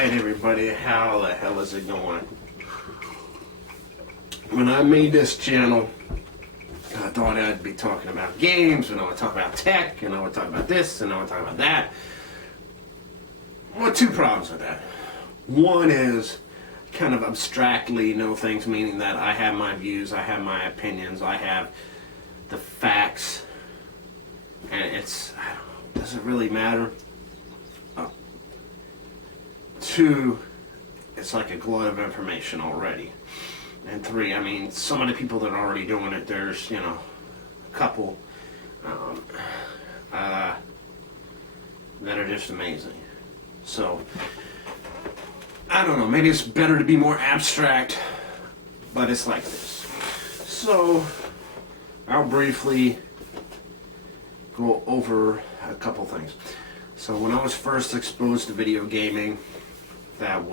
Alright everybody, how the hell is it going? When I made this channel, I thought I'd be talking about games, and I would talk about tech, and I would talk about this, and I would talk about that. Well, two problems with that. One is kind of abstractly know things, meaning that I have my views, I have my opinions, I have the facts, and it's, I don't know, does it really matter? Two, it's like a glut of information already. And three, I mean, some of the people that are already doing it, there's, a couple that are just amazing. So, I don't know, maybe it's better to be more abstract, but it's like this. So, I'll briefly go over a couple things. So when I was first exposed to video gaming, it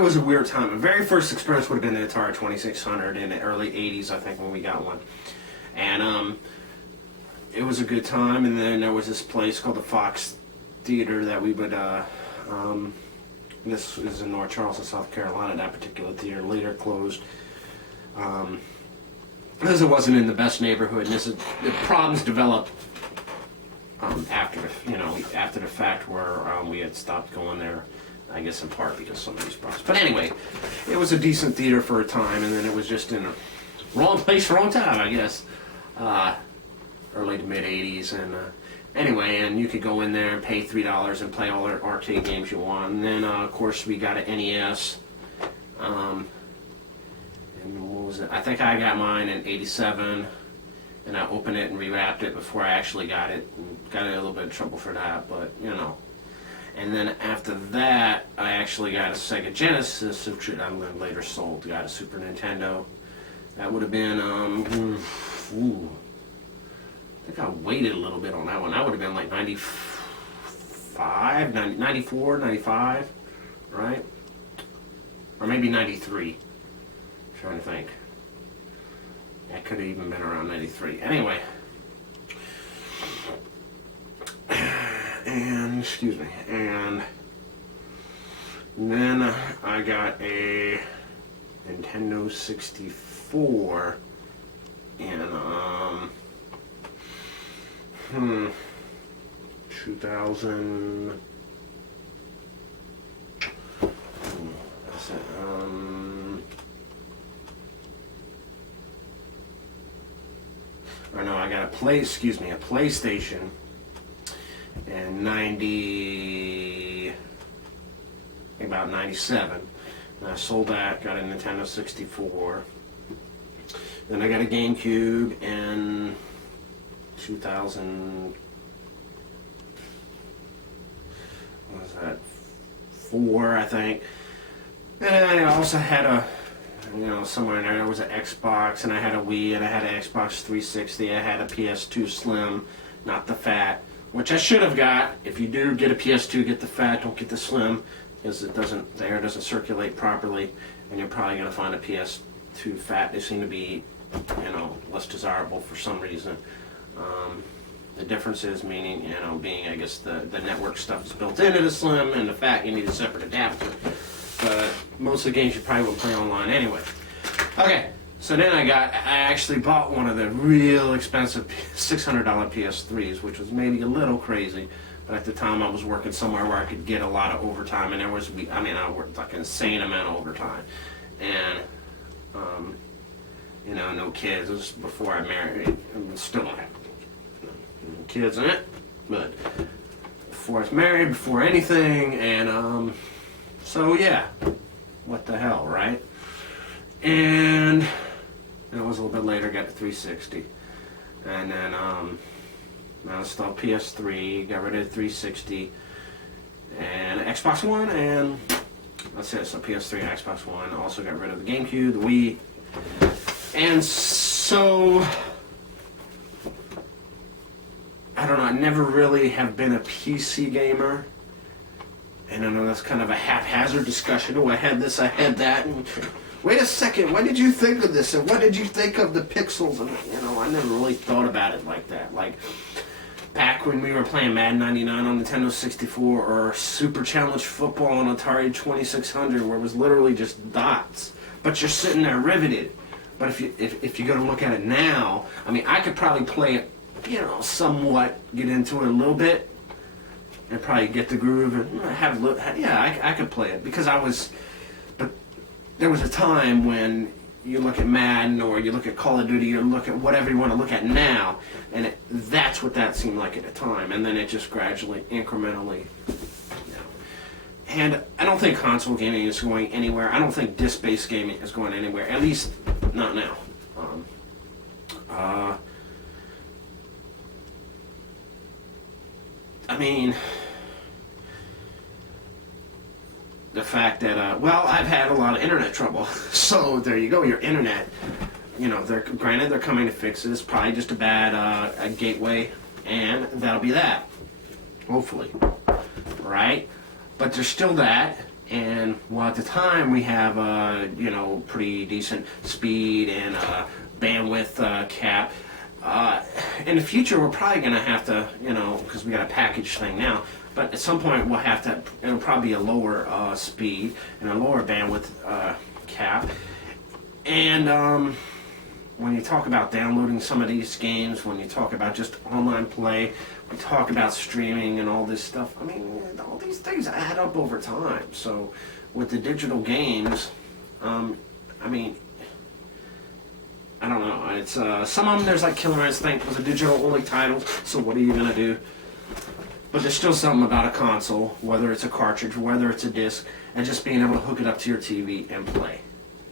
was a weird time. The very first experience would have been the Atari 2600 in the early 80s, I think, when we got one. And it was a good time, and then there was this place called the Fox Theater that we would, this is in North Charleston, South Carolina. That particular theater later closed. Because it wasn't in the best neighborhood, and the problems developed after the fact, where we had stopped going there, I guess in part because of some of these problems. But anyway, it was a decent theater for a time, and then it was just in a wrong place, wrong time, I guess. Early to mid 80s, and anyway, and you could go in there and pay $3 and play all the arcade games you want. And then of course we got an NES. And what was it? I think I got mine in '87. And I opened it and rewrapped it before I actually got it. Got in a little bit of trouble for that, but And then after that, I actually got a Sega Genesis, which I later sold. Got a Super Nintendo. That would have been, I think I waited a little bit on that one. That would have been like 95, 94, 95, right? Or maybe 93. I'm trying to think. That could have even been around 93. Anyway. And then I got a Nintendo 64 in 2000. Or no, I got a PlayStation in about 97. And I sold that, got a Nintendo 64. Then I got a GameCube in 2000. What was that? 4, I think. And I also had somewhere in there was an Xbox, and I had a Wii, and I had an Xbox 360. I had a PS2 Slim, not the Fat, which I should have got. If you do get a PS2, get the Fat, don't get the Slim, because the air doesn't circulate properly, and you're probably going to find a PS2 Fat. They seem to be, less desirable for some reason. The difference is being, I guess the network stuff is built into the Slim, and the Fat, you need a separate adapter. But most of the games you probably won't play online anyway. Okay, so then I actually bought one of the real expensive $600 PS3s, which was maybe a little crazy, but at the time I was working somewhere where I could get a lot of overtime, and I worked like an insane amount of overtime, and no kids. It was before I married. I'm still not no kids in it, but before I was married, before anything, and so yeah, what the hell, right? And it was a little bit later, got the 360. And then I installed PS3, got rid of the 360, and Xbox One, and that's it. So PS3 and Xbox One. Also got rid of the GameCube, the Wii. And so, I don't know, I never really have been a PC gamer. And I know that's kind of a haphazard discussion. Oh, I had this, I had that. And wait a second, what did you think of this? And what did you think of the pixels? And, I never really thought about it like that. Like, back when we were playing Madden 99 on Nintendo 64 or Super Challenge Football on Atari 2600, where it was literally just dots, but you're sitting there riveted. But if you go to look at it now, I mean, I could probably play it, somewhat get into it a little bit, and probably get the groove and I could play it because but there was a time when you look at Madden or you look at Call of Duty or look at whatever you want to look at now, and that's what that seemed like at the time, and then it just gradually, incrementally, And I don't think console gaming is going anywhere. I don't think disc-based gaming is going anywhere, at least not now. I mean, the fact that, I've had a lot of internet trouble. So there you go, your internet. They're coming to fix it. It's probably just a bad a gateway, and that'll be that. Hopefully. Right? But there's still that, and at the time we have, pretty decent speed and bandwidth cap. In the future, we're probably going to have to, because we got a package thing now, but at some point we'll have to, it'll probably be a lower speed and a lower bandwidth cap. And when you talk about downloading some of these games, when you talk about just online play, we talk about streaming and all this stuff, I mean, all these things add up over time. So with the digital games, I don't know. It's some of them, there's like Killer Instinct was a digital only title, so what are you gonna do? But there's still something about a console, whether it's a cartridge, whether it's a disc, and just being able to hook it up to your TV and play.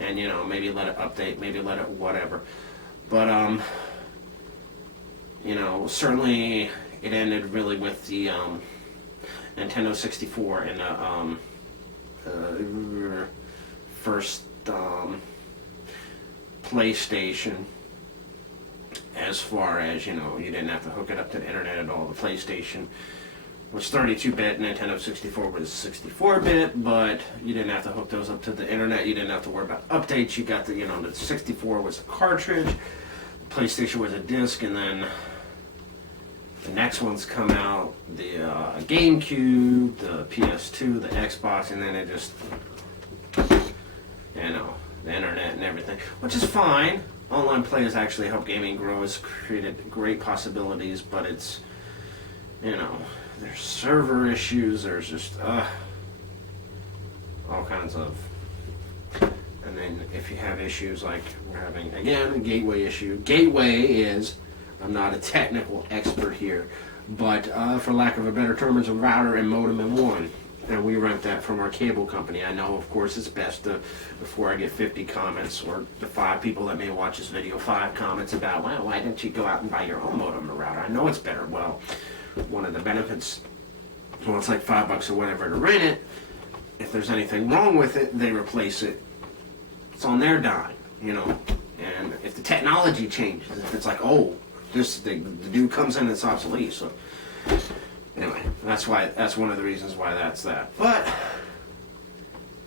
And maybe let it update, maybe let it whatever. But certainly it ended really with the Nintendo 64 and the first PlayStation, as far as, you didn't have to hook it up to the internet at all. The PlayStation was 32-bit, Nintendo 64 was 64-bit, but you didn't have to hook those up to the internet. You didn't have to worry about updates. You got the 64 was a cartridge, the PlayStation was a disc, and then the next ones come out, the GameCube, the PS2, the Xbox, and then it just, the internet and everything, which is fine. Online play has actually helped gaming grow. It's created great possibilities, but it's, there's server issues, there's just, all kinds of, and then if you have issues like we're having, again, a gateway issue. Gateway is, I'm not a technical expert here, but for lack of a better term, it's a router and modem in one. And we rent that from our cable company. I know, of course, it's best to, before I get 50 comments, or the 5 people that may watch this video, 5 comments about, well, why didn't you go out and buy your own modem and router? I know it's better. Well, one of the benefits, it's like $5 or whatever to rent it. If there's anything wrong with it, they replace it. It's on their dime, And if the technology changes, if it's like, the dude comes in and it's obsolete, so... Anyway, that's one of the reasons why that's that. But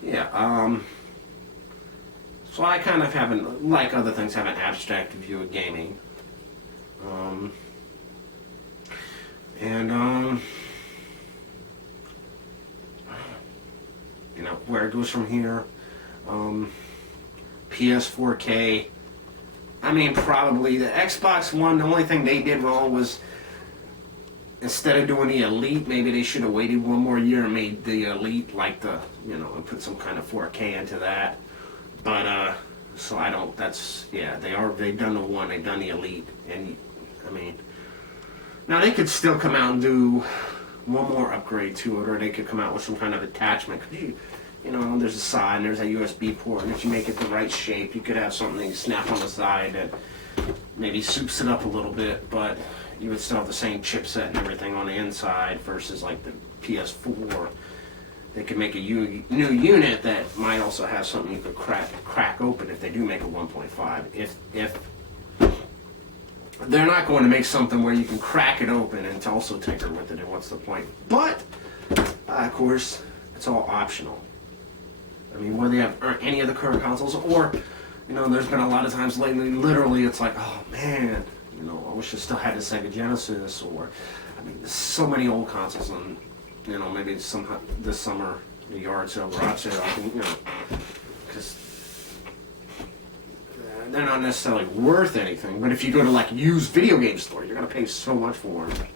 yeah, so I kind of haven't, like other things, have an abstract view of gaming. Where it goes from here, PS4K. I mean, probably the Xbox One. The only thing they did wrong was, instead of doing the Elite, maybe they should have waited one more year and made the Elite like the, and put some kind of 4K into that. But, so I don't, they've done the one, they've done the Elite, and, now they could still come out and do one more upgrade to it, or they could come out with some kind of attachment. There's a side, and there's a USB port, and if you make it the right shape, you could have something you snap on the side that maybe soups it up a little bit, but you would still have the same chipset and everything on the inside versus like the PS4. They could make a new unit that might also have something you could crack open if they do make a 1.5. If they're not going to make something where you can crack it open and also tinker with it, and what's the point? But of course, it's all optional. Whether you have any of the current consoles, or there's been a lot of times lately, literally, it's like, oh man, You know, I wish I still had the Sega Genesis, or, I mean, there's so many old consoles, and, you know, maybe somehow this summer, the yard sale, garage sale, I can, you know, because they're not necessarily worth anything, but if you go to, like, used video game store, you're going to pay so much for them.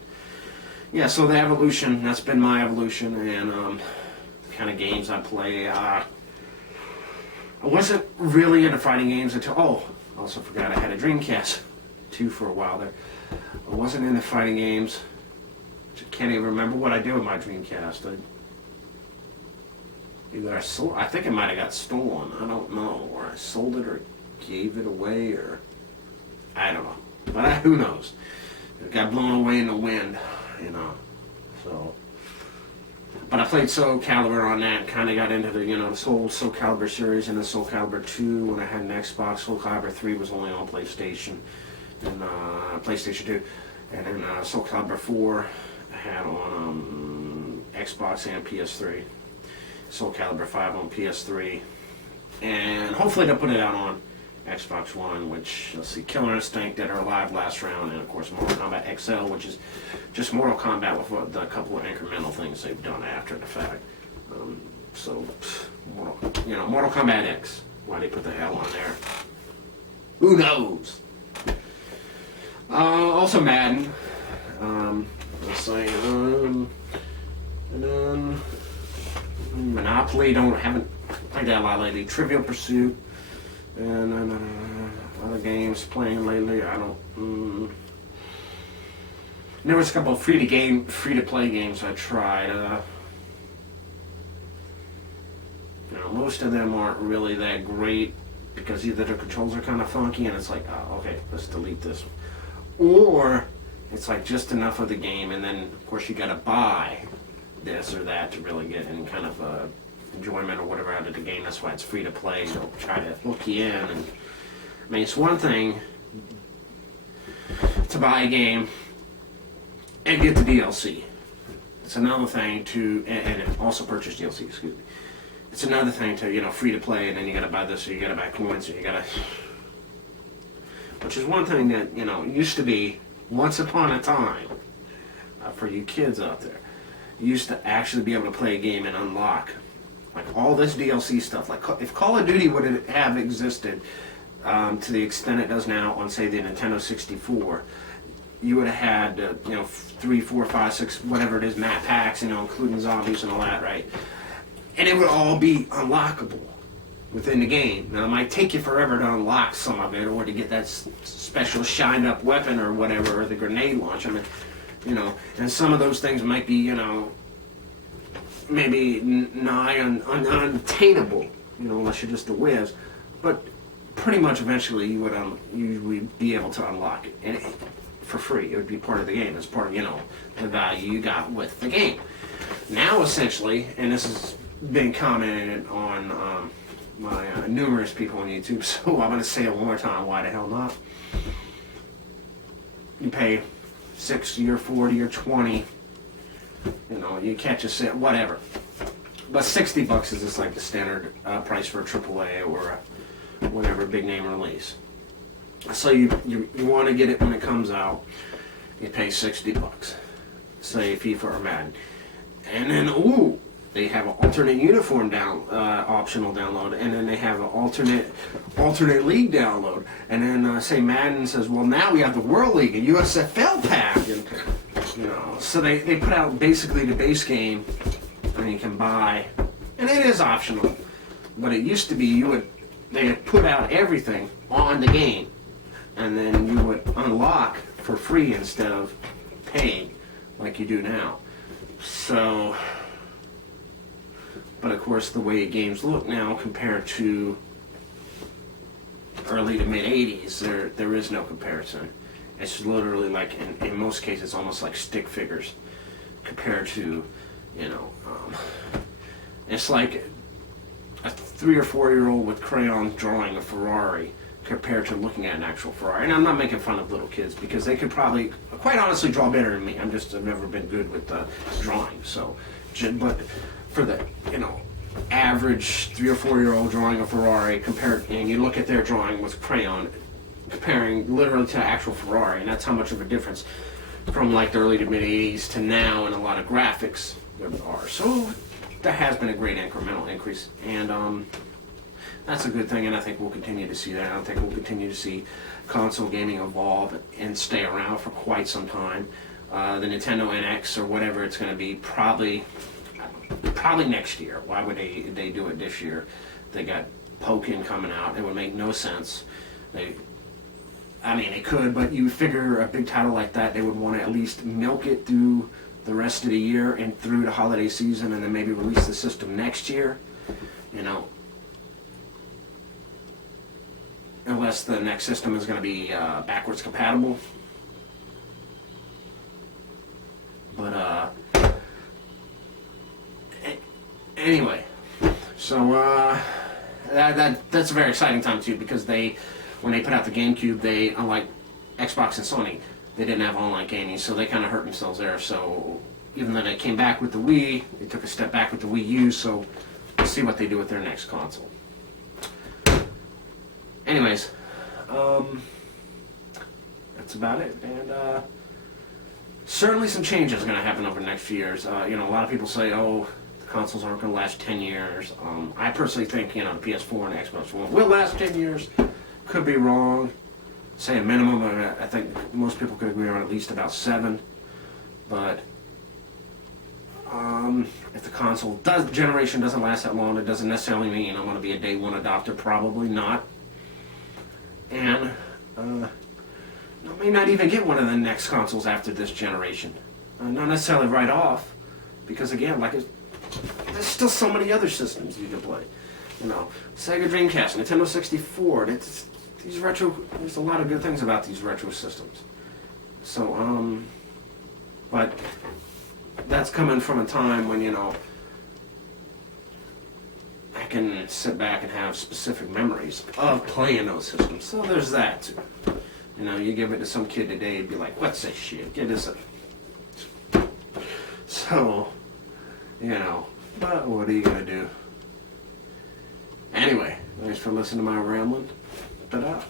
Yeah, so the evolution, that's been my evolution, and kind of games I play. I wasn't really into fighting games until, I also forgot I had a Dreamcast, too, for a while there. I wasn't into fighting games. I can't even remember what I did with my Dreamcast. Either I think it might have got stolen, I don't know, or I sold it or gave it away, or I don't know. But who knows? It got blown away in the wind, you know. So, but I played Soul Calibur on that, and kind of got into the, you know, this whole Soul Calibur series, and then Soul Calibur 2 when I had an Xbox. Soul Calibur 3 was only on PlayStation, and PlayStation 2, and then Soul Calibur 4 I had on Xbox and PS3. Soul Calibur 5 on PS3, and hopefully they'll put it out on Xbox One, which, let's see, Killer Instinct, Dead or Alive last round, and of course Mortal Kombat XL, which is just Mortal Kombat with the couple of incremental things they've done after the fact. Mortal Kombat X, why they put the L on there, who knows? Also Madden, let's say, and then Monopoly, haven't played that a lot lately. Trivial Pursuit, and other games playing lately. I don't. There was a couple of free to play games I tried. Most of them aren't really that great because either the controls are kind of funky and it's like, oh, okay, let's delete this, or it's like just enough of the game, and then of course you got to buy this or that to really get any kind of enjoyment or whatever out of the game. That's why it's free to play. They'll try to hook you in, and I mean, it's one thing to buy a game and get the DLC. It's another thing to and also purchase DLC. Excuse me. It's another thing to free to play, and then you got to buy this, or you got to buy coins, or you got to. Which is one thing that used to be once upon a time for you kids out there. You used to actually be able to play a game and unlock like all this DLC stuff. Like if Call of Duty would have existed to the extent it does now on, say, the Nintendo 64, you would have had 3, 4, 5, 6, whatever it is, map packs, including zombies and all that, right? And it would all be unlockable within the game. Now it might take you forever to unlock some of it, or to get that special shined up weapon or whatever, or the grenade launcher. I mean, and some of those things might be, maybe nigh unattainable, unless you're just a whiz. But pretty much eventually you would be able to unlock it, and for free. It would be part of the game. It's part of, the value you got with the game. Now, essentially, and this has been commented on by numerous people on YouTube, so I'm going to say it one more time. Why the hell not? You pay $60 or $40 or $20, you catch a set, whatever. But $60 is just like the standard price for a AAA or whatever big name release. So you want to get it when it comes out, you pay $60. Say FIFA or Madden, and then they have an alternate uniform optional download, and then they have an alternate league download, and then say Madden says, well, now we have the World League and USFL pack, and so they put out basically the base game, and you can buy, and it is optional, but it used to be they had put out everything on the game, and then you would unlock for free instead of paying like you do now. So. But of course, the way games look now compared to early to mid 80s, there is no comparison. It's literally like, in most cases, almost like stick figures compared to, it's like a 3 or 4 year old with crayons drawing a Ferrari compared to looking at an actual Ferrari. And I'm not making fun of little kids, because they could probably, quite honestly, draw better than me. I've never been good with drawing. So, but for the average 3 or 4 year old drawing a Ferrari and you look at their drawing with crayon, comparing literally to actual Ferrari, and that's how much of a difference from like the early to mid 80s to now in a lot of graphics there are. So there has been a great incremental increase, and that's a good thing, and I think we'll continue to see that. I think we'll continue to see console gaming evolve and stay around for quite some time. The Nintendo NX or whatever it's going to be, probably next year. Why would they do it this year? They got Pokken coming out. It would make no sense. They could, but you figure a big title like that, they would want to at least milk it through the rest of the year and through the holiday season, and then maybe release the system next year. Unless the next system is going to be backwards compatible. But anyway, so that's a very exciting time too, because when they put out the GameCube, they, unlike Xbox and Sony, they didn't have online gaming, so they kind of hurt themselves there. So even though they came back with the Wii, they took a step back with the Wii U. So we'll see what they do with their next console. Anyways, that's about it, and certainly some changes are going to happen over the next few years. A lot of people say, oh, the consoles aren't going to last 10 years. I personally think, the PS4 and the Xbox One will last 10 years. Could be wrong. Say a minimum, but I think most people could agree on at least about 7. But if the console generation doesn't last that long, it doesn't necessarily mean I'm going to be a day one adopter. Probably not. And I may not even get one of the next consoles after this generation. Not necessarily right off, because again, there's still so many other systems you can play. Sega Dreamcast, Nintendo 64. There's a lot of good things about these retro systems. So, but that's coming from a time when, I can sit back and have specific memories of playing those systems. So there's that too. You give it to some kid today, he'd be like, what's this shit? Get this. So, but what are you going to do? Anyway, thanks for listening to my rambling. Ta-da.